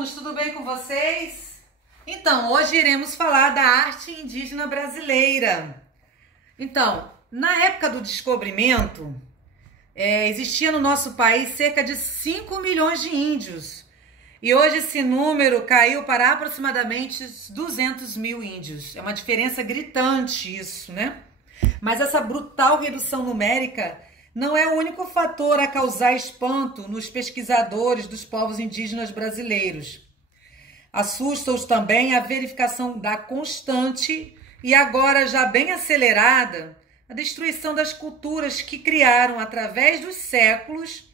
alunos, tudo bem com vocês? Então, hoje iremos falar da arte indígena brasileira. Então, na época do descobrimento, existia no nosso país cerca de 5 milhões de índios. E hoje esse número caiu para aproximadamente 200 mil índios. É uma diferença gritante isso, né? Mas essa brutal redução numérica não é o único fator a causar espanto nos pesquisadores dos povos indígenas brasileiros. Assusta-os também a verificação da constante e agora já bem acelerada a destruição das culturas que criaram através dos séculos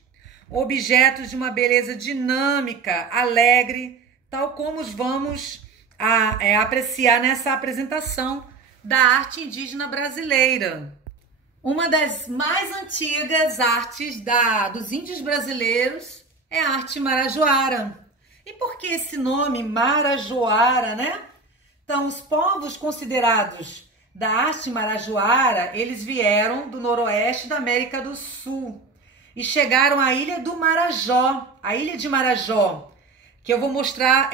objetos de uma beleza dinâmica, alegre, tal como os vamos apreciar nessa apresentação da arte indígena brasileira. Uma das mais antigas artes dos índios brasileiros é a arte marajoara. E por que esse nome marajoara, né? Então, os povos considerados da arte marajoara, eles vieram do noroeste da América do Sul e chegaram à ilha do Marajó, a ilha de Marajó, que eu vou mostrar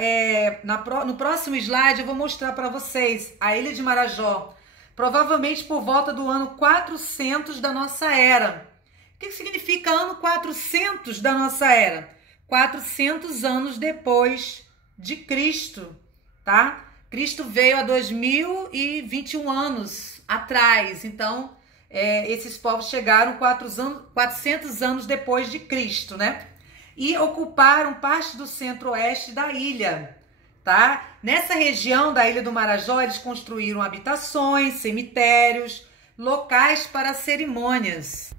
no próximo slide, eu vou mostrar para vocês a ilha de Marajó. Provavelmente por volta do ano 400 da nossa era. O que significa ano 400 da nossa era? 400 anos depois de Cristo, tá? Cristo veio há 2021 anos atrás, então esses povos chegaram 400 anos depois de Cristo, né? E ocuparam parte do centro-oeste da ilha. Tá? Nessa região da Ilha do Marajó, eles construíram habitações, cemitérios, locais para cerimônias.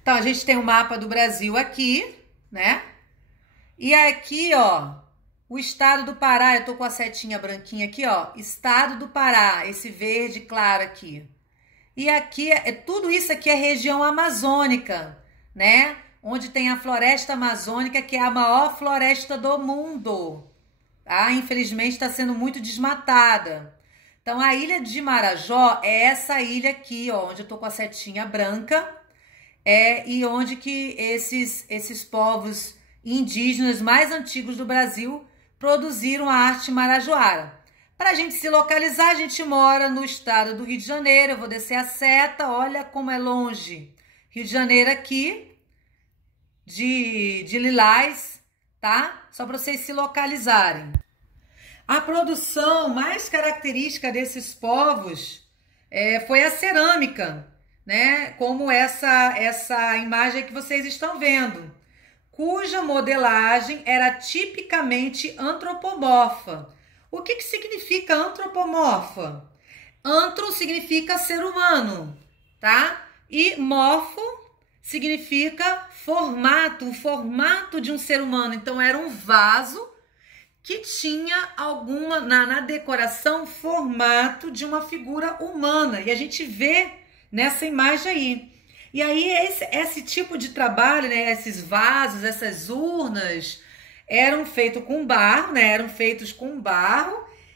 Então, a gente tem um mapa do Brasil aqui, né? E aqui, ó, o estado do Pará, eu tô com a setinha branquinha aqui, ó, estado do Pará, esse verde claro aqui. E aqui, tudo isso aqui é região amazônica, né? Onde tem a floresta amazônica, que é a maior floresta do mundo. Infelizmente está sendo muito desmatada. Então a ilha de Marajó é essa ilha aqui, ó, onde eu tô com a setinha branca, e onde que esses povos indígenas mais antigos do Brasil produziram a arte marajoara. Para a gente se localizar, a gente mora no estado do Rio de Janeiro. Eu vou descer a seta, olha como é longe. Rio de Janeiro aqui, de Lilás, tá? Só para vocês se localizarem. A produção mais característica desses povos foi a cerâmica, né? Como essa imagem que vocês estão vendo, cuja modelagem era tipicamente antropomorfa. O que significa antropomorfa? Antro significa ser humano, tá? E morfo significa formato, o formato de um ser humano. Então, era um vaso que tinha na decoração, formato de uma figura humana. E a gente vê nessa imagem aí. E aí, esse tipo de trabalho, né, esses vasos, essas urnas, eram feitos com barro, né,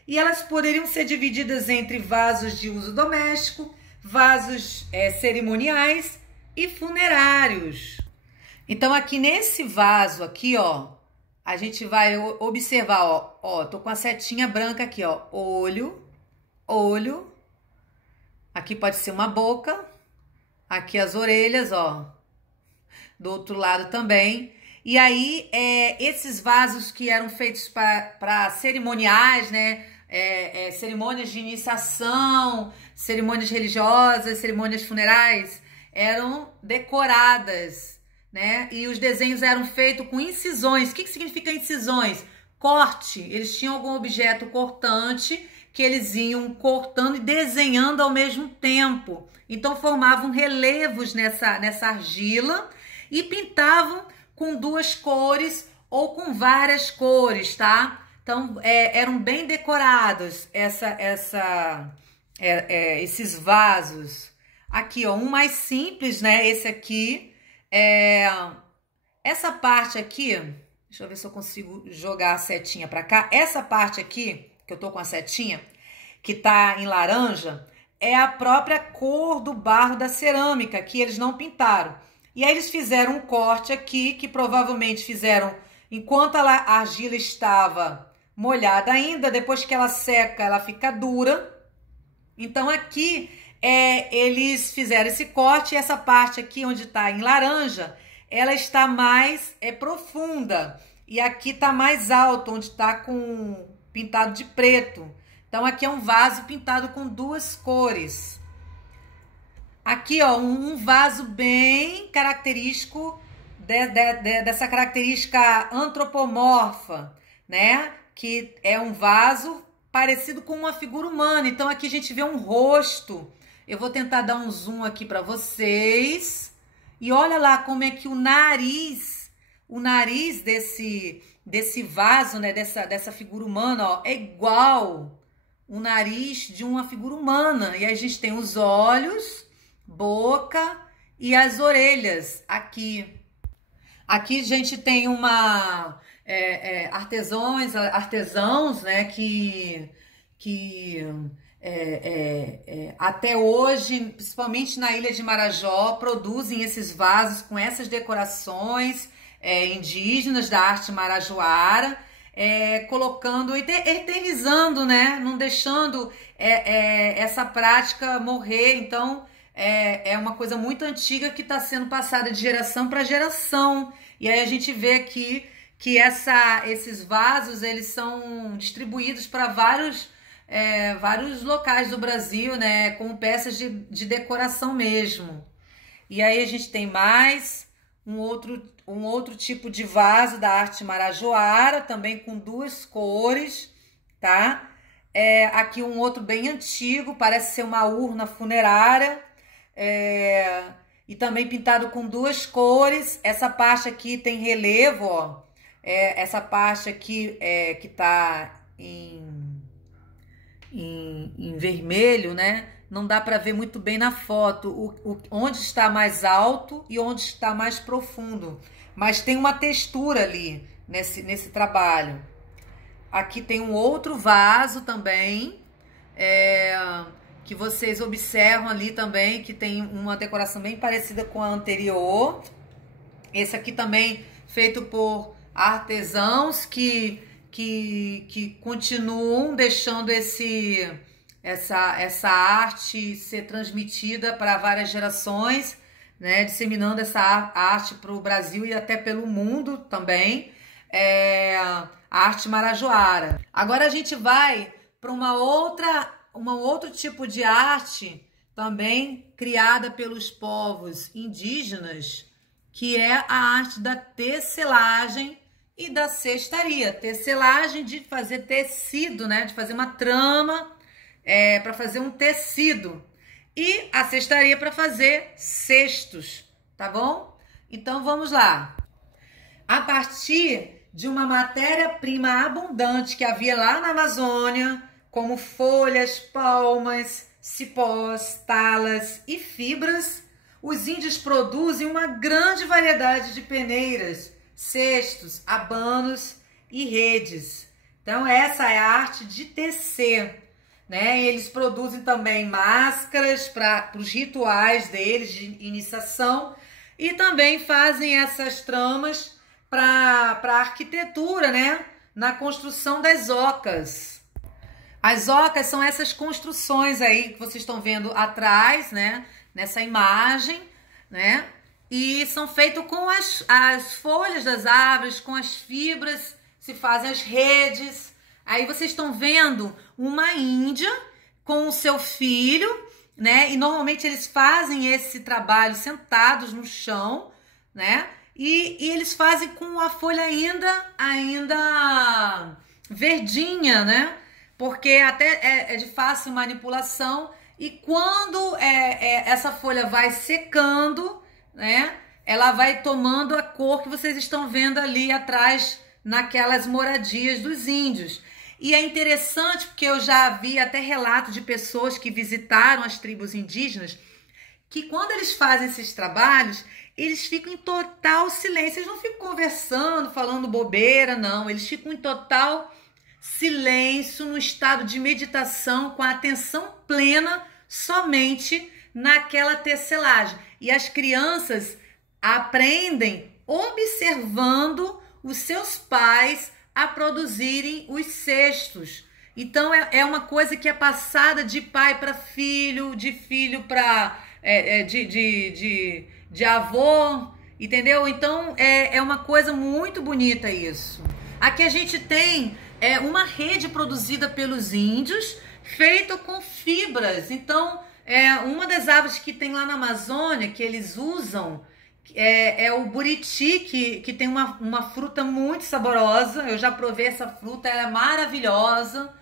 e elas poderiam ser divididas entre vasos de uso doméstico, vasos cerimoniais e funerários. Então, aqui nesse vaso aqui, ó, a gente vai observar, ó, tô com a setinha branca aqui, ó, olho, aqui pode ser uma boca, aqui as orelhas, ó, do outro lado também. E aí, esses vasos que eram feitos para cerimoniais, né, cerimônias de iniciação, cerimônias religiosas, cerimônias funerais, eram decoradas, né? E os desenhos eram feitos com incisões. O que significa incisões? Corte. Eles tinham algum objeto cortante que eles iam cortando e desenhando ao mesmo tempo. Então formavam relevos nessa argila e pintavam com duas cores ou com várias cores, tá? Então eram bem decorados esses vasos. Aqui, ó, um mais simples, né? Esse aqui. Essa parte aqui, deixa eu ver se eu consigo jogar a setinha pra cá. Essa parte aqui, que eu tô com a setinha, que tá em laranja, é a própria cor do barro da cerâmica, que eles não pintaram. E aí eles fizeram um corte aqui, que provavelmente fizeram Enquanto a argila estava molhada ainda, depois que ela seca, ela fica dura. Então aqui eles fizeram esse corte e essa parte aqui onde está em laranja, ela está mais profunda. E aqui está mais alto, onde está com pintado de preto. Então aqui é um vaso pintado com duas cores. Aqui, ó, um vaso bem característico dessa característica antropomorfa, né? Que é um vaso parecido com uma figura humana. Então aqui a gente vê um rosto. Eu vou tentar dar um zoom aqui para vocês. E olha lá como é que o nariz desse vaso, né, dessa figura humana, ó, é igual o nariz de uma figura humana. E aí a gente tem os olhos, boca e as orelhas aqui. Aqui a gente tem artesãos, né, que até hoje, principalmente na Ilha de Marajó, produzem esses vasos com essas decorações indígenas da arte marajoara, colocando, eternizando, né, não deixando essa prática morrer. Então é uma coisa muito antiga que está sendo passada de geração para geração. E aí a gente vê aqui que esses vasos, eles são distribuídos para vários locais do Brasil, né, como peças de decoração mesmo. E aí a gente tem mais um outro tipo de vaso da arte marajoara, também com duas cores, tá? Aqui um outro bem antigo, parece ser uma urna funerária, e também pintado com duas cores. Essa parte aqui tem relevo, ó. Essa parte aqui que tá em vermelho, né? Não dá para ver muito bem na foto onde está mais alto e onde está mais profundo, mas tem uma textura ali nesse trabalho. Aqui tem um outro vaso também, que vocês observam ali também, que tem uma decoração bem parecida com a anterior. Esse aqui também feito por artesãos que continuam deixando essa arte ser transmitida para várias gerações, né? Disseminando essa arte para o Brasil e até pelo mundo também, a arte marajoara. Agora a gente vai para um outro tipo de arte também criada pelos povos indígenas, que é a arte da tecelagem e da cestaria. Tecelagem, de fazer tecido, né? De fazer uma trama para fazer um tecido. E a cestaria para fazer cestos, tá bom? Então vamos lá. A partir de uma matéria-prima abundante que havia lá na Amazônia, como folhas, palmas, cipós, talas e fibras, os índios produzem uma grande variedade de peneiras, cestos, abanos e redes. Então essa é a arte de tecer, né? Eles produzem também máscaras para os rituais deles de iniciação e também fazem essas tramas para a arquitetura, né? Na construção das ocas. As ocas são essas construções aí que vocês estão vendo atrás, né? Nessa imagem, né? E são feitos com as folhas das árvores, com as fibras, se fazem as redes. Aí vocês estão vendo uma índia com o seu filho, né? E normalmente eles fazem esse trabalho sentados no chão, né? E eles fazem com a folha ainda verdinha, né? Porque até é de fácil manipulação. E quando essa folha vai secando, né? Ela vai tomando a cor que vocês estão vendo ali atrás, naquelas moradias dos índios. E é interessante porque eu já vi até relato de pessoas que visitaram as tribos indígenas, que quando eles fazem esses trabalhos, eles ficam em total silêncio. Eles não ficam conversando, falando bobeira, não. Eles ficam em total silêncio, no estado de meditação, com a atenção plena somente naquela tecelagem. E as crianças aprendem observando os seus pais a produzirem os cestos. Então é uma coisa que é passada de pai para filho, de filho para de avô, entendeu? Então é uma coisa muito bonita isso. Aqui a gente tem uma rede produzida pelos índios, feita com fibras. Então uma das aves que tem lá na Amazônia, que eles usam, é o buriti, que tem uma fruta muito saborosa. Eu já provei essa fruta, ela é maravilhosa.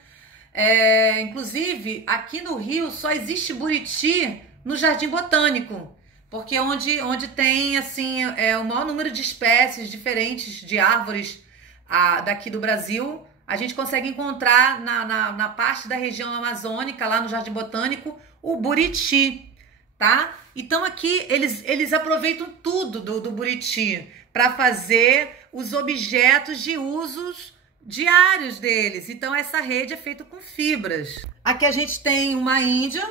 Inclusive, aqui no Rio só existe buriti no Jardim Botânico, porque é onde tem assim, o maior número de espécies diferentes de árvores daqui do Brasil. A gente consegue encontrar na parte da região amazônica, lá no Jardim Botânico, o buriti, tá? Então aqui eles aproveitam tudo do buriti para fazer os objetos de usos diários deles. Então essa rede é feita com fibras. Aqui a gente tem uma índia,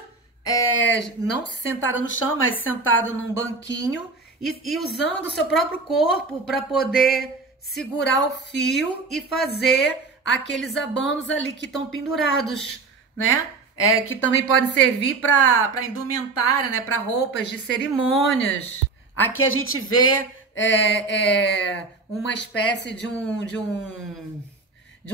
não sentada no chão, mas sentada num banquinho e usando o seu próprio corpo para poder segurar o fio e fazer aqueles abanos ali que estão pendurados, né? Que também podem servir para indumentária, né? Para roupas de cerimônias. Aqui a gente vê uma espécie de um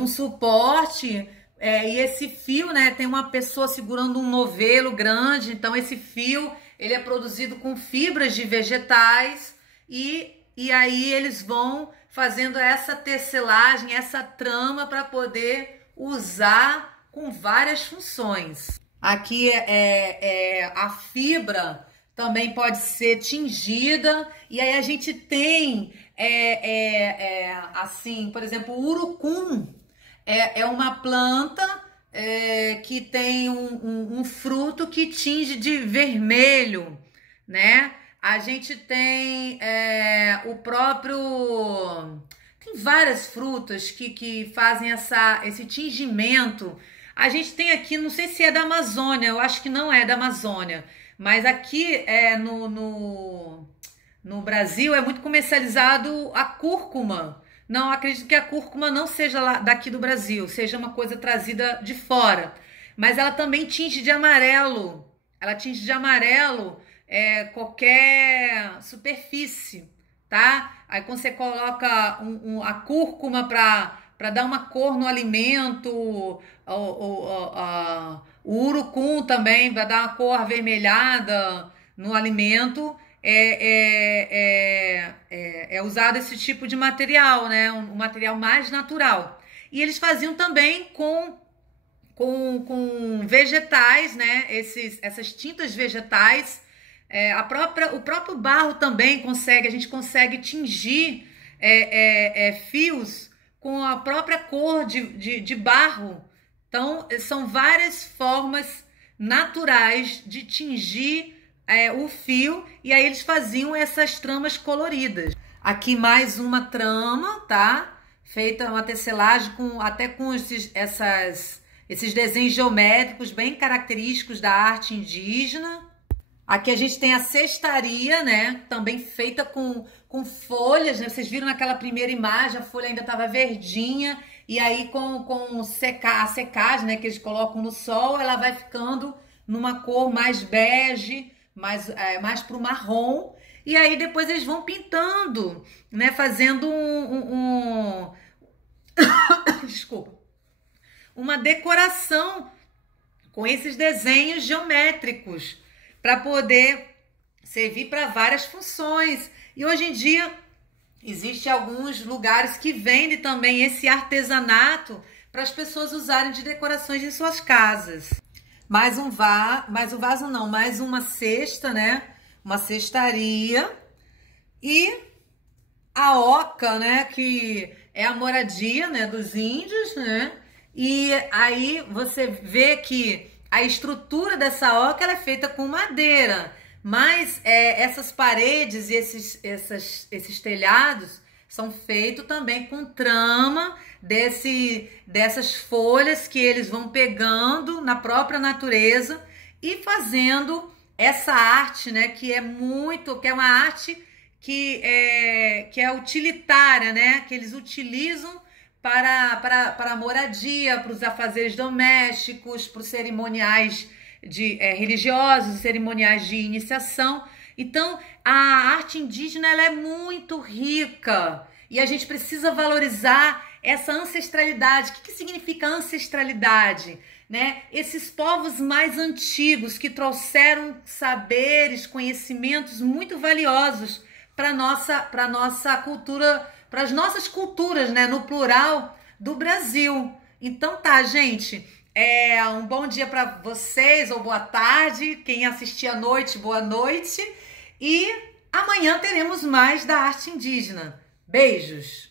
suporte, e esse fio, né, tem uma pessoa segurando um novelo grande. Então esse fio ele é produzido com fibras de vegetais e aí eles vão fazendo essa tecelagem, essa trama para poder usar com várias funções. Aqui a fibra também pode ser tingida, e aí a gente tem assim, por exemplo, o urucum é uma planta que tem um fruto que tinge de vermelho, né? A gente tem o próprio... Tem várias frutas que fazem esse tingimento. A gente tem aqui, não sei se é da Amazônia, eu acho que não é da Amazônia, mas aqui no Brasil é muito comercializado a cúrcuma. Não, acredito que a cúrcuma não seja daqui do Brasil, seja uma coisa trazida de fora. Mas ela também tinge de amarelo. Ela tinge de amarelo qualquer superfície, tá? Aí quando você coloca a cúrcuma para dar uma cor no alimento, o urucum também vai dar uma cor avermelhada no alimento. É usado esse tipo de material, né? Um material mais natural. E eles faziam também com vegetais, né? Essas tintas vegetais. O próprio barro também a gente consegue tingir fios com a própria cor de barro. Então, são várias formas naturais de tingir o fio, e aí eles faziam essas tramas coloridas. Aqui mais uma trama, tá? Feita uma tecelagem até com esses desenhos geométricos bem característicos da arte indígena. Aqui a gente tem a cestaria, né? Também feita com folhas, né? Vocês viram naquela primeira imagem, a folha ainda estava verdinha, e aí com a secagem, né, que eles colocam no sol, ela vai ficando numa cor mais bege, mais pro marrom. E aí depois eles vão pintando, né? Fazendo desculpa, uma decoração com esses desenhos geométricos para poder servir para várias funções. E hoje em dia existem alguns lugares que vendem também esse artesanato para as pessoas usarem de decorações em suas casas. Mais uma cesta, né? Uma cestaria. E a oca, né? Que é a moradia, né, dos índios, né? E aí você vê que a estrutura dessa oca ela é feita com madeira, mas essas paredes e esses telhados são feitos também com trama dessas folhas que eles vão pegando na própria natureza e fazendo essa arte, né? Que é uma arte que é utilitária, né? Que eles utilizam para a moradia, para os afazeres domésticos, para os cerimoniais religiosos, cerimoniais de iniciação. Então, a arte indígena ela é muito rica e a gente precisa valorizar essa ancestralidade. O que significa ancestralidade? Né? Esses povos mais antigos que trouxeram saberes, conhecimentos muito valiosos para nossa cultura, para as nossas culturas, né? No plural do Brasil. Então tá, gente. Um bom dia para vocês ou boa tarde. Quem assistir à noite, boa noite. E amanhã teremos mais da arte indígena. Beijos!